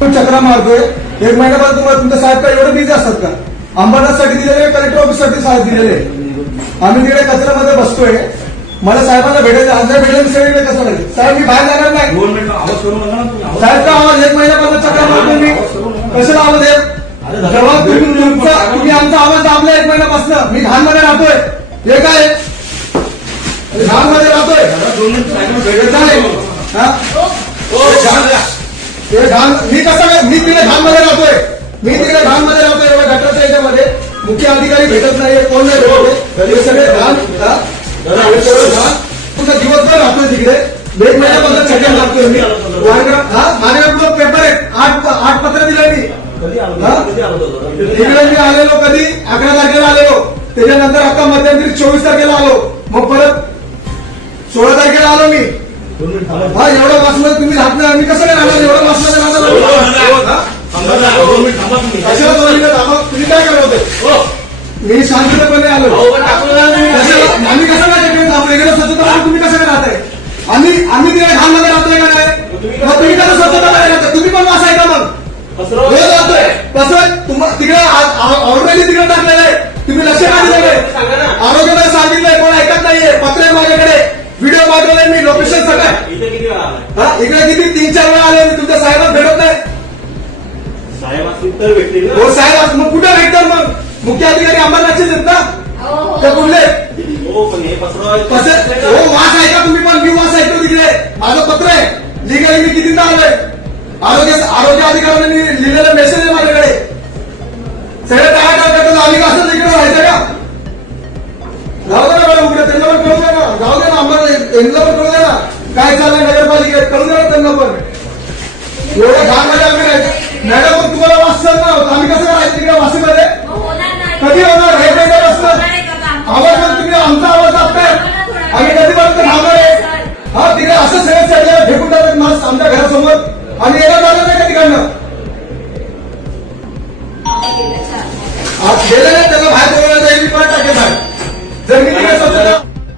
चक्रा मारतोय. एक महिन्यापासून तुम्हाला तुमच्या साहेब काय एवढं बिझी असतात का? अंबरनाथसाठी दिलेले, कलेक्टर ऑफिससाठी साहेब दिलेले. आम्ही तिकडे कचऱ्यामध्ये बसतोय. मला साहेबांना भेटायचं, आज नाही भेटायचं सगळीकडे कसं नाही. साहेब मी बाहेर जाणार नाही. साहेबचा आवाज एक महिन्यापासून चक्रा मारतोय मी. कशाला आवाज आहे? जेव्हा तुम्ही आमचा आवाज दाबला एक महिन्यापासून, मी घाणमध्ये राहतोय. हे काय घाणमध्ये राहतोय? मी कसं काय? मी तिकडे घाणमध्ये राहतोय. एवढ्या गटाच्या याच्यामध्ये मुख्य अधिकारी भेटत नाहीये, कोण नाही भेटत. हे सगळे घाण दिवसभर राहतोय तिकडे. एक महिन्यापासून चक्कर मारतोय मी. माझ्याकडे पेपर आहे, आठ पत्र दिले मी. तिकडे मी आलेलो कधी 11 तारखेला आलेलो. त्याच्यानंतर आता मध्यंतरी 24 तारखेला आलो. मग परत 16 तारखेला आलो मी. हा एवढं वाचलं तुम्ही राहत नाही. मी कसं काय राहणार? एवढं वाचलं राहणार. तुम्ही काय करत होते? मी शांतपणे आलो. आम्ही कसं काय वेगळं स्वच्छता? तुम्ही कसं काय राहताय? आम्ही तिकडे घाणमध्ये राहतोय का नाही? तुम्ही कसं स्वच्छता नाही राहताय? तुम्ही पण वाचाय का मग? रोज राहतोय कसं? तिकडे ऑलरेडी तिकडे टाकलेलं आहे. तुम्ही लक्ष का दिलेलं? आरोग्याला सांगितलंय, कोण ऐकत नाहीये. पत्र आहे माझ्याकडे, व्हिडिओ पाठवलाय मी, लोकेशन सगळं. इकडे किती 3-4 वेळा आले. तुमच्या साहेबांना भेटत नाही. हो साहेब, मग कुठे भेटतात? मग मुख्य अधिकारी अंबरनाथचे आहेत ना? ते कुठले? वास आहे का तुम्ही पण? मी वास ऐकतो तिकडे. माझं पत्र आहे, लिगली मी कितीदा आलोय. आरोग्य अधिकाऱ्यांनी लिहिलेला मेसेज आहे माझ्याकडे. सगळे टाळा करतात. आम्ही कसं तिकडे राहायचं का? जाऊ दे ना मॅडम, उघडे त्यांना पण कळू द्या ना. जाऊ दे ना, आम्हाला यांना पण कळू द्या ना काय चाललंय नगरपालिकेत. कळू द्या ना त्यांना पण. एवढ्या घाणमध्ये आम्ही राहायचं. मॅडम तुम्हाला वास ना, आम्ही कसं करायचं तिकडे वासीमध्ये? कधी होणार? हे नाही असतं. आवाज पण तुम्ही आमचा आवाज दाबताय. आम्ही कधीपर्यंत थांबणार आहे? हा तिकडे असं सगळं चढलं फेकून टाकत मास्क आमच्या घरासमोर. आम्ही येणार झालं नाही का तिकडनं? गेलं